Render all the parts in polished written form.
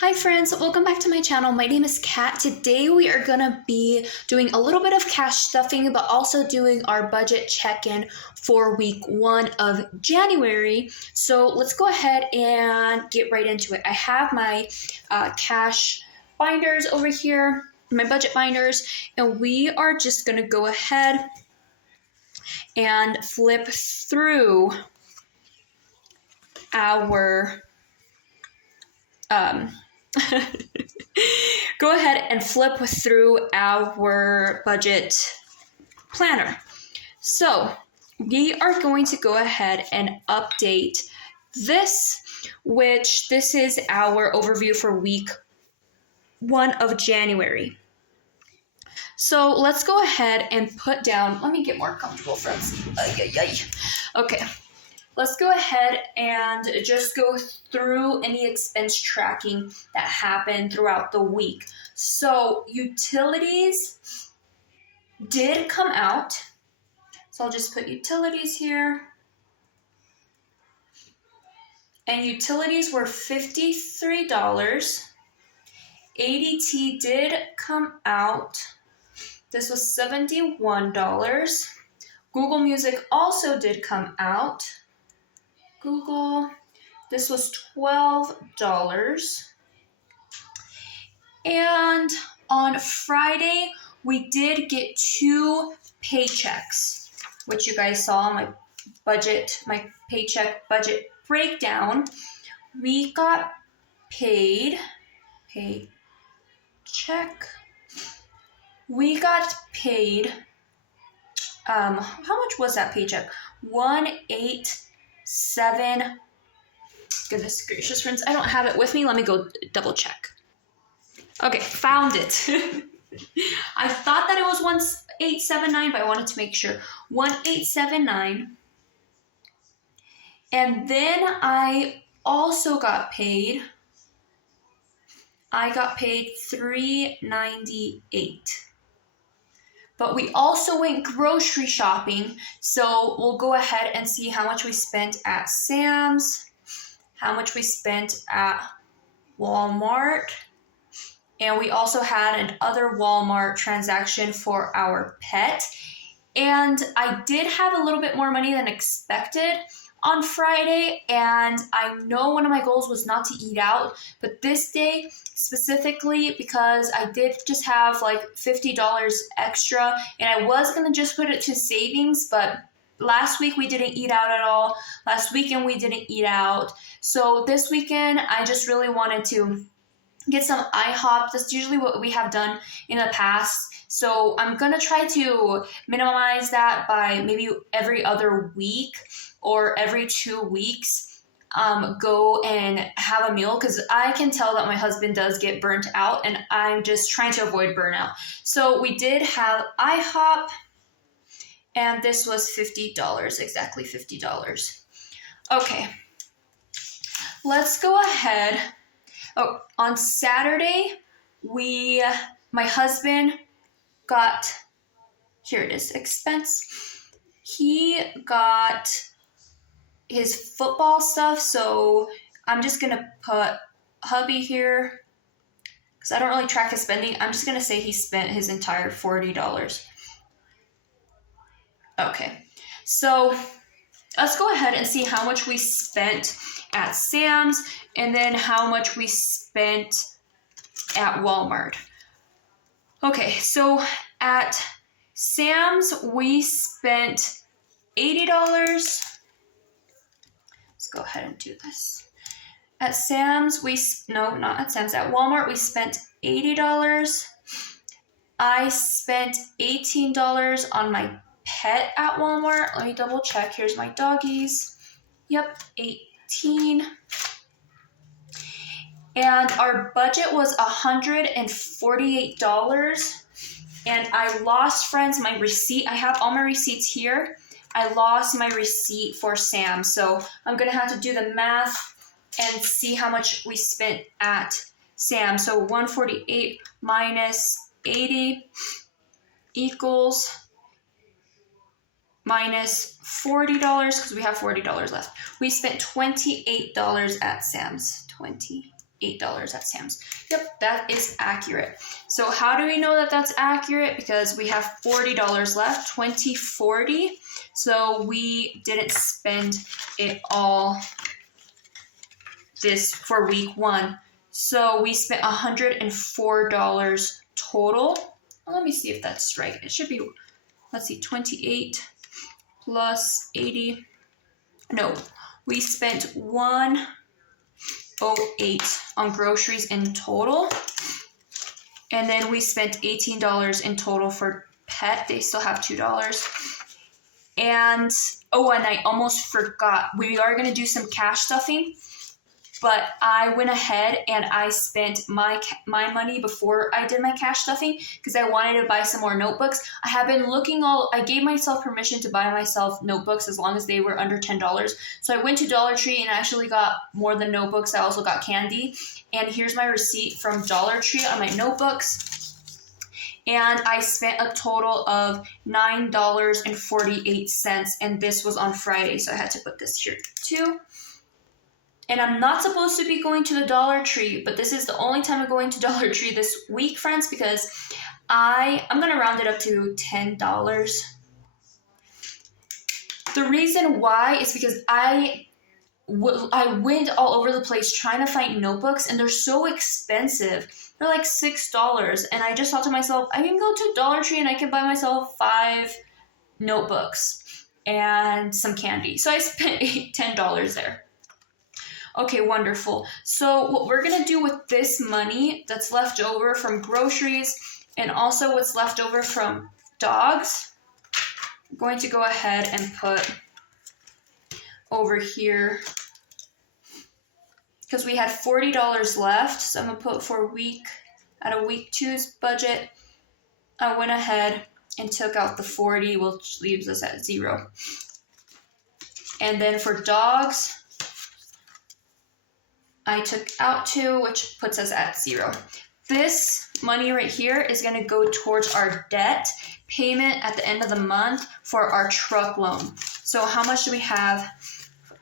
Hi friends, welcome back to my channel. My name is Kat. Today we are gonna be doing a little bit of cash stuffing, but also doing our budget check-in for week 1 of January. So let's go ahead and get right into it. I have my cash binders over here, my budget binders, and we are just gonna go ahead and flip through our go ahead and flip through our budget planner. So we are going to go ahead and update this, which this is our overview for week 1 of January. So let's go ahead and put down, let me get more comfortable, friends. Okay. Let's go ahead and just go through any expense tracking that happened throughout the week. So utilities did come out. So I'll just put utilities here. And utilities were $53. ADT did come out. This was $71. Google Music also did come out. Google, this was $12. And on Friday, we did get 2 paychecks, which you guys saw on my paycheck budget breakdown. We got paid, paycheck. We got paid, how much was that paycheck? 187. Goodness gracious, friends, I don't have it with me. Let me go double check. Okay, found it. I thought that it was 1879, but I wanted to make sure. 1879. And then I also got paid. I got paid $398. But we also went grocery shopping, so we'll go ahead and see how much we spent at Sam's, how much we spent at Walmart, and we also had an other Walmart transaction for our pet. And I did have a little bit more money than expected on Friday, and I know one of my goals was not to eat out, but this day specifically, because I did just have like $50 extra, and I was gonna just put it to savings, but last week we didn't eat out at all. Last weekend we didn't eat out. So this weekend I just really wanted to get some IHOP. That's usually what we have done in the past. So I'm gonna try to minimize that by maybe every other week or every 2 weeks, go and have a meal, because I can tell that my husband does get burnt out, and I'm just trying to avoid burnout. So we did have IHOP, and this was $50, exactly $50. Okay, let's go ahead. Oh, on Saturday, my husband got, here it is, expense. He got his football stuff, so I'm just gonna put hubby here because I don't really track his spending. I'm just gonna say he spent his entire $40. Okay, so let's go ahead and see how much we spent at Sam's and then how much we spent at Walmart. Okay, so at Sam's we spent $80. Let's go ahead and do this. At Sam's, at Walmart, we spent $80. I spent $18 on my pet at Walmart. Let me double check. Here's my doggies. Yep, 18. And our budget was $148. And I lost, friends, my receipt. I have all my receipts here. I lost my receipt for Sam. So I'm going to have to do the math and see how much we spent at Sam. So 148 minus 80 equals minus $40, because we have $40 left. We spent $28 at Sam's. 20. $8 at Sam's. Yep, that is accurate. So how do we know that that's accurate? Because we have $40 left, $20.40. So we didn't spend it all this for week 1. So we spent $104 total. Let me see if that's right. It should be, let's see, 28 plus 80. No, we spent 108 on groceries in total. And then we spent $18 in total for pet. They still have $2. And, oh, and I almost forgot. We are going to do some cash stuffing. But I went ahead and I spent my money before I did my cash stuffing because I wanted to buy some more notebooks. I have been looking I gave myself permission to buy myself notebooks as long as they were under $10. So I went to Dollar Tree and actually got more than notebooks. I also got candy. And here's my receipt from Dollar Tree on my notebooks. And I spent a total of $9.48. And this was on Friday. So I had to put this here too. And I'm not supposed to be going to the Dollar Tree, but this is the only time I'm going to Dollar Tree this week, friends, because I'm going to round it up to $10. The reason why is because I went all over the place trying to find notebooks, and they're so expensive. They're like $6. And I just thought to myself, I can go to Dollar Tree and I can buy myself 5 notebooks and some candy. So I spent $10 there. Okay, wonderful. So what we're going to do with this money that's left over from groceries and also what's left over from dogs, I'm going to go ahead and put over here because we had $40 left. So I'm going to put for week 2's budget. I went ahead and took out the 40, which leaves us at 0. And then for dogs, I took out 2, which puts us at 0. This money right here is going to go towards our debt payment at the end of the month for our truck loan. So how much do we have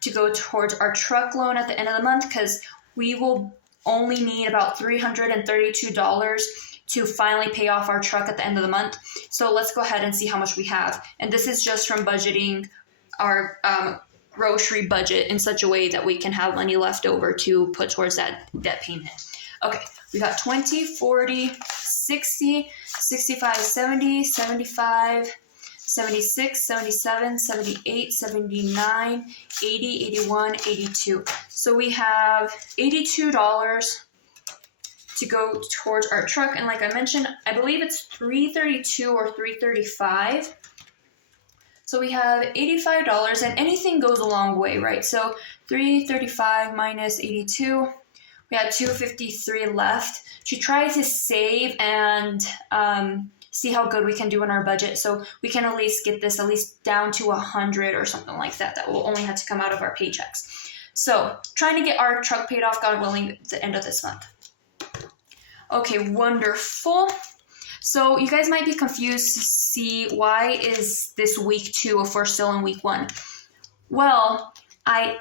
to go towards our truck loan at the end of the month? Because we will only need about $332 to finally pay off our truck at the end of the month. So let's go ahead and see how much we have. And this is just from budgeting our grocery budget in such a way that we can have money left over to put towards that debt payment. Okay, we got 20, 40, 60, 65, 70, 75, 76, 77, 78, 79, 80, 81, 82. So we have $82 to go towards our truck. And like I mentioned, I believe it's $332 or $335. So we have $85, and anything goes a long way, right? So $335 minus 82, we had $253 left to try to save and see how good we can do in our budget. So we can at least get this at least down to 100 or something like that. That will only have to come out of our paychecks. So trying to get our truck paid off, God willing, at the end of this month. Okay, wonderful. So you guys might be confused to see why is this week 2 if we're still in week 1. Well, I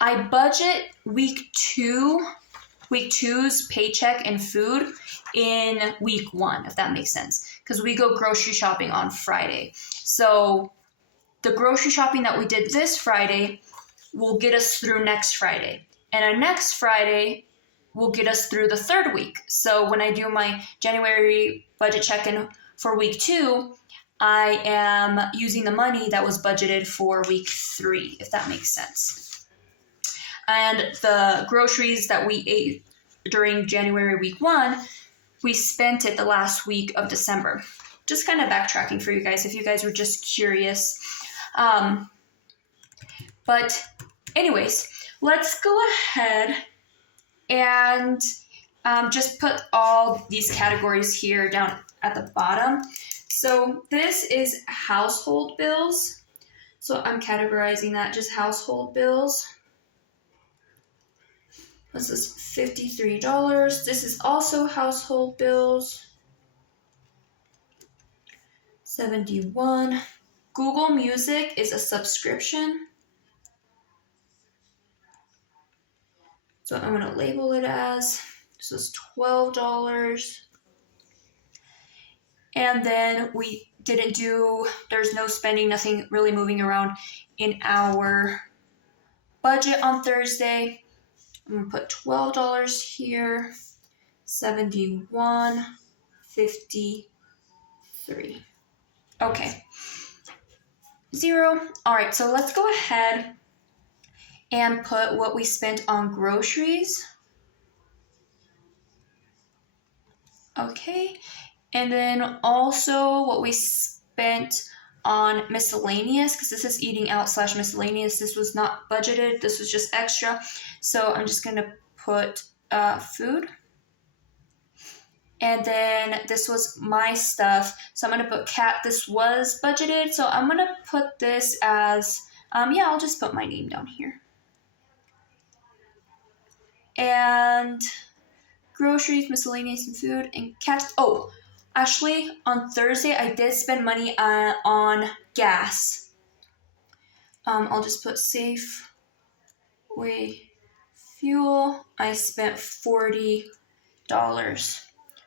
budget week 2's paycheck and food in week 1, if that makes sense, because we go grocery shopping on Friday. So the grocery shopping that we did this Friday will get us through next Friday, and our next Friday will get us through the 3rd week. So when I do my January budget check-in for week 2, I am using the money that was budgeted for week 3, if that makes sense. And the groceries that we ate during January week 1, we spent it the last week of December. Just kind of backtracking for you guys if you guys were just curious. But anyways, let's go ahead and just put all these categories here down at the bottom. So this is household bills. So I'm categorizing that just household bills. This is $53. This is also household bills. 71. Google Music is a subscription. So I'm gonna label it as, this is $12. And then we didn't do, there's no spending, nothing really moving around in our budget on Thursday. I'm gonna put $12 here, 71.53. Okay, 0. All right, so let's go ahead and put what we spent on groceries. Okay, and then also what we spent on miscellaneous, because this is eating out / miscellaneous. This was not budgeted, this was just extra. So I'm just gonna put food. And then this was my stuff. So I'm gonna put cat, this was budgeted. So I'm gonna put this as, yeah, I'll just put my name down here. And groceries, miscellaneous, and food, and cats. Oh, actually, on Thursday, I did spend money on gas. I'll just put Safeway fuel. I spent $40.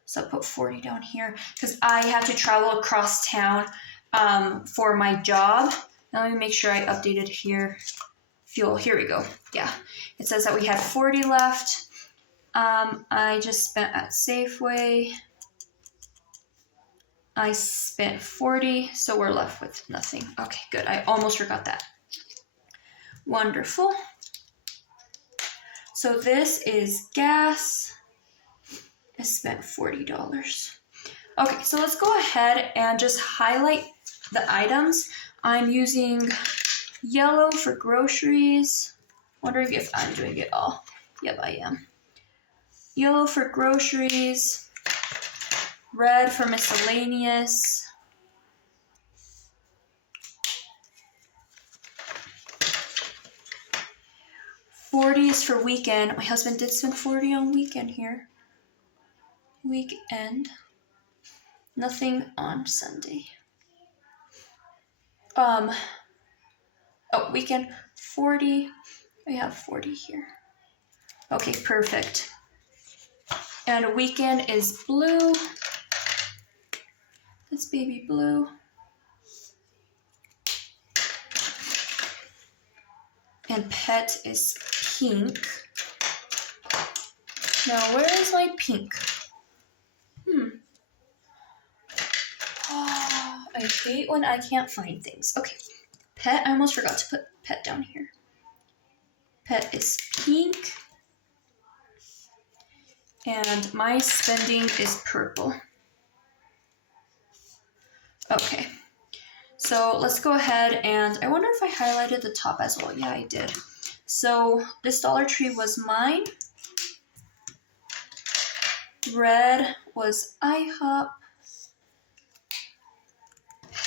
So I'll put 40 down here because I have to travel across town for my job. Now let me make sure I updated here. Fuel, here we go. Yeah, it says that we had 40 left. I just spent at Safeway. I spent 40, so we're left with nothing. Okay, good. I almost forgot that. Wonderful. So this is gas. I spent $40. Okay, so let's go ahead and just highlight the items. I'm using yellow for groceries. Wondering if I'm doing it all. Yep, I am. Yellow for groceries. Red for miscellaneous. $40 is for weekend. My husband did spend $40 on weekend here. Weekend. Nothing on Sunday. Oh, weekend 40. We have 40 here. Okay, perfect. And weekend is blue. That's baby blue. And pet is pink. Now, where is my pink? Oh, I hate when I can't find things. Okay, pet, I almost forgot to put pet down here. Pet is pink. And my spending is purple. Okay, so let's go ahead and I wonder if I highlighted the top as well. Yeah, I did. So this Dollar Tree was mine. Red was IHOP.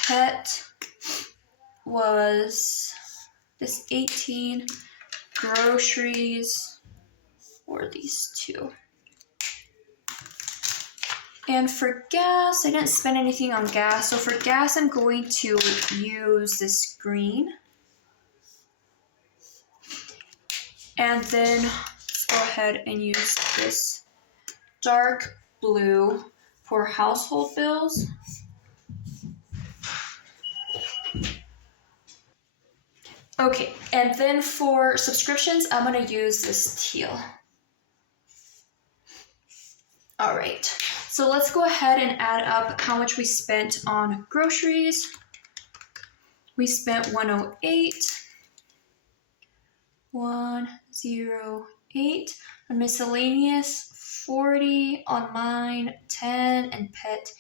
Pet was this 18. Groceries were these 2. And for gas, I didn't spend anything on gas. So for gas, I'm going to use this green. And then let's go ahead and use this dark blue for household bills. Okay, and then for subscriptions, I'm gonna use this teal. All right, so let's go ahead and add up how much we spent on groceries. We spent $108. 108 on miscellaneous, 40 on mine, 10, and pet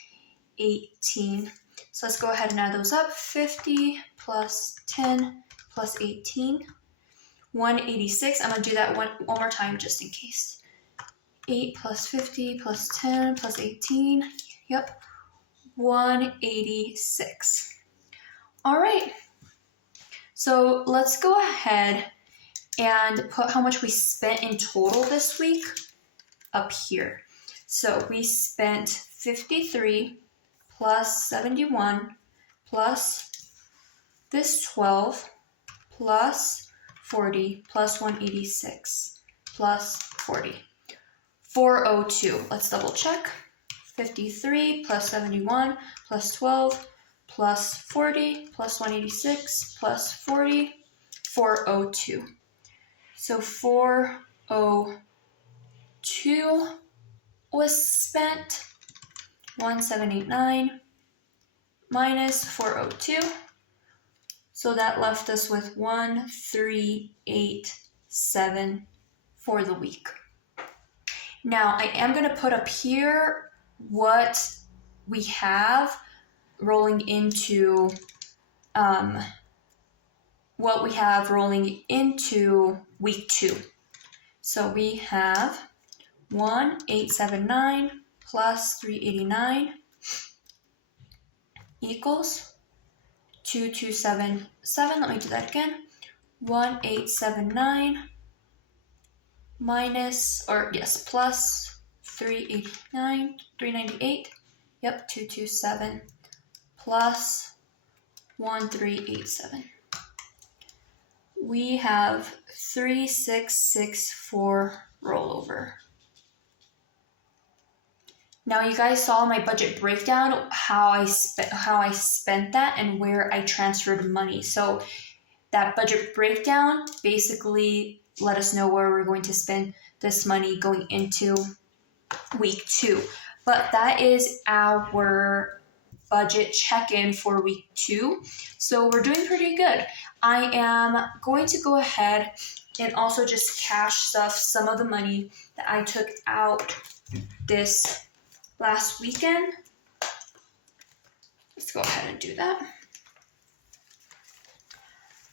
18. So let's go ahead and add those up. 50 plus 10 plus 18, 186. I'm gonna do that one more time just in case. 8 plus 50 plus 10 plus 18. Yep, 186. All right. So let's go ahead and put how much we spent in total this week up here. So we spent 53 plus 71 plus this 12 plus 40 plus 186. plus 40. 402. Let's double check. 53 plus 71 plus 12 plus 40 plus 186 plus 40. 402. So 402 was spent. 1789 minus 402. So that left us with 1387 for the week. Now I am going to put up here what we have rolling into week 2. So we have 1879 plus 389 equals 2277. Let me do that again. 1879 plus 398. Yep, 227 plus 1387. We have 3664 rollover. Now you guys saw my budget breakdown, how I spent that and where I transferred money. So that budget breakdown basically let us know where we're going to spend this money going into week 2. But that is our budget check-in for week 2. So we're doing pretty good. I am going to go ahead and also just cash stuff some of the money that I took out this last weekend. Let's go ahead and do that.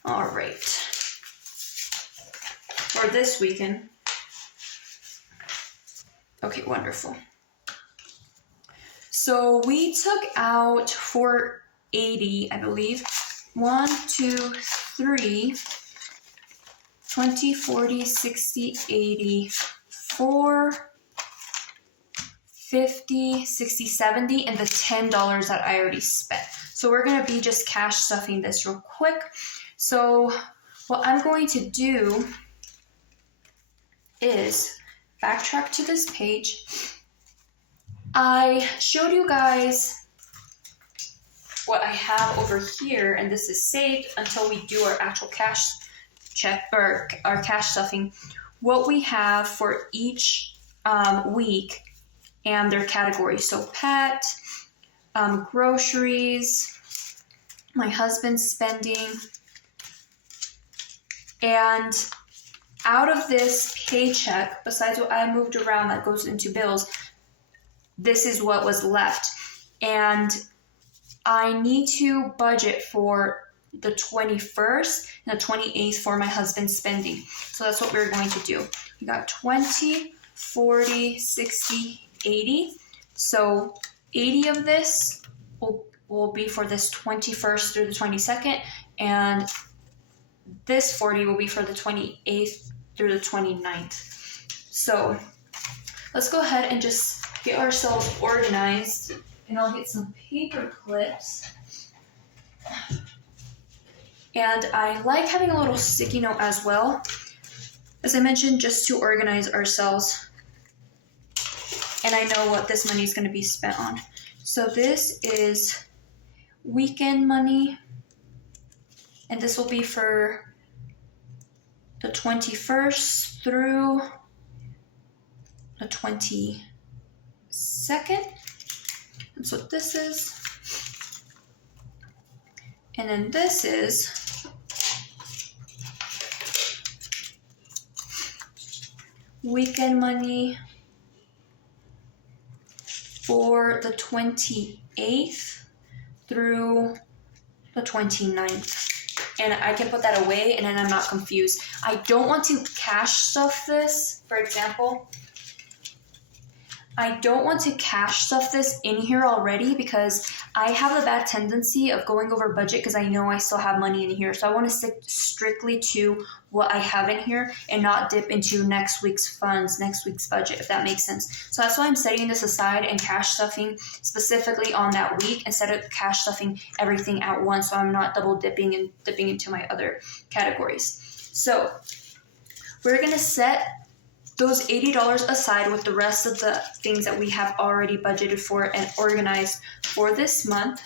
All right. For this weekend. Okay, wonderful. So we took out 480, I believe. 1, 2, 3, 20, 40, 60, 80, 4, 50, 60, 70, and the $10 that I already spent. So we're going to be just cash stuffing this real quick. So what I'm going to do is backtrack to this page. I showed you guys what I have over here, and this is saved until we do our actual cash check or our cash stuffing, what we have for each week and their categories. So pet, groceries, my husband's spending, and out of this paycheck, besides what I moved around that goes into bills, this is what was left. And I need to budget for the 21st and the 28th for my husband's spending. So that's what we're going to do. We got 20, 40, 60, 80. So 80 of this will be for this 21st through the 22nd, and this 40 will be for the 28th through the 29th. So let's go ahead and just get ourselves organized, and I'll get some paper clips. And I like having a little sticky note as well, as I mentioned, just to organize ourselves. And I know what this money is going to be spent on. So this is weekend money, and this will be for the 21st through the 22nd. That's what this is. And then this is weekend money for the 28th through the 29th. And I can put that away, and then I'm not confused. I don't want to cash stuff this, for example. I don't want to cash stuff this in here already because I have a bad tendency of going over budget because I know I still have money in here. So I want to stick strictly to what I have in here and not dip into next week's funds, next week's budget, if that makes sense. So that's why I'm setting this aside and cash stuffing specifically on that week instead of cash stuffing everything at once, so I'm not double dipping and dipping into my other categories. So we're going to set those $80 aside with the rest of the things that we have already budgeted for and organized for this month.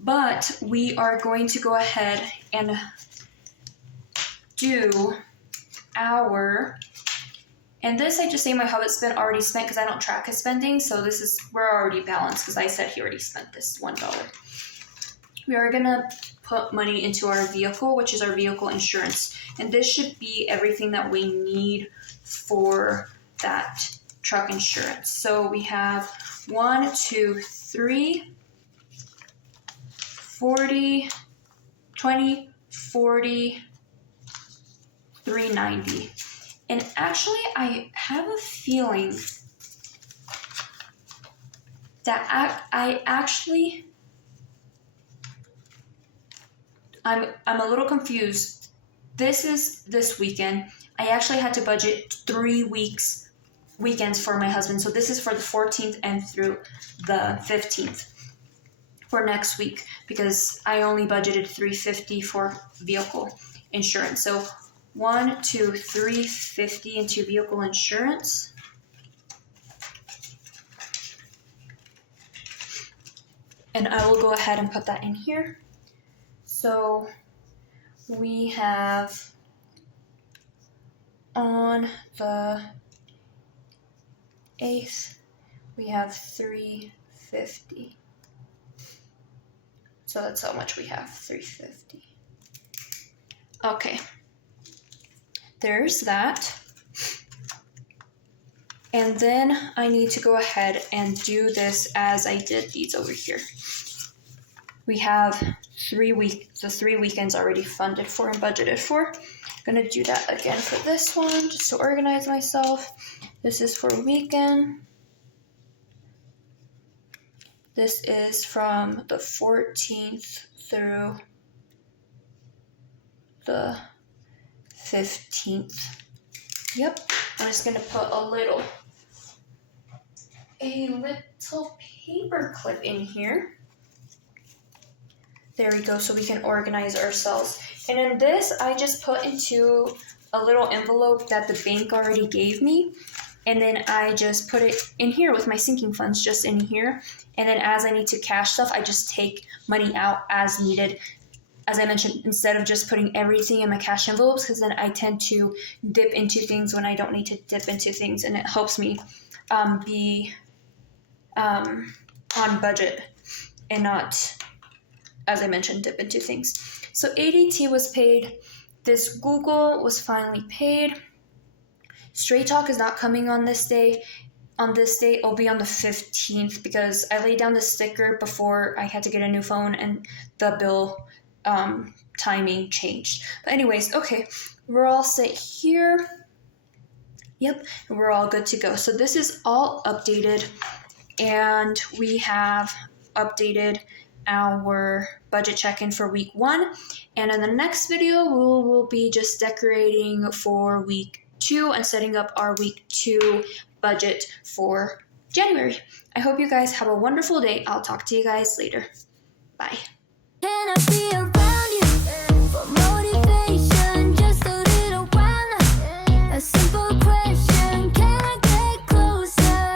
But we are going to go ahead and do our, and this I just say my husband's spent already spent because I don't track his spending, so this is, we're already balanced because I said he already spent this $1. We are gonna put money into our vehicle, which is our vehicle insurance, and this should be everything that we need for that truck insurance. So we have 1, 2, 3, 40, 20, 40, 390. And actually, I have a feeling that I'm a little confused. This is this weekend. I actually had to budget 3 weekends for my husband. So this is for the 14th and through the 15th for next week because I only budgeted $350 for vehicle insurance. So 1, 2, 350 into vehicle insurance. And I will go ahead and put that in here. So we have on the 8th, we have 350. So that's how much we have, 350. Okay. There's that. And then I need to go ahead and do this as I did these over here. We have the 3 weekends already funded for and budgeted for. I'm gonna do that again for this one, just to organize myself. This is for weekend. This is from the 14th through the 15th. Yep, I'm just gonna put a little paper clip in here. There we go, so we can organize ourselves. And in this, I just put into a little envelope that the bank already gave me. And then I just put it in here with my sinking funds just in here. And then as I need to cash stuff, I just take money out as needed. As I mentioned, instead of just putting everything in my cash envelopes, because then I tend to dip into things when I don't need to dip into things. And it helps me be on budget and not, as I mentioned, dip into things. So ADT was paid. This Google was finally paid. Straight Talk is not coming on this day. On this day, it'll be on the 15th because I laid down the sticker before I had to get a new phone and the bill timing changed. But anyways, okay, we're all set here. Yep, and we're all good to go. So this is all updated, and we have updated our budget check-in for week 1, and in the next video we'll be just decorating for week 2 and setting up our week 2 budget for January. I hope you guys have a wonderful day. I'll talk to you guys later. Bye. Can I be around you for motivation just a little while? A simple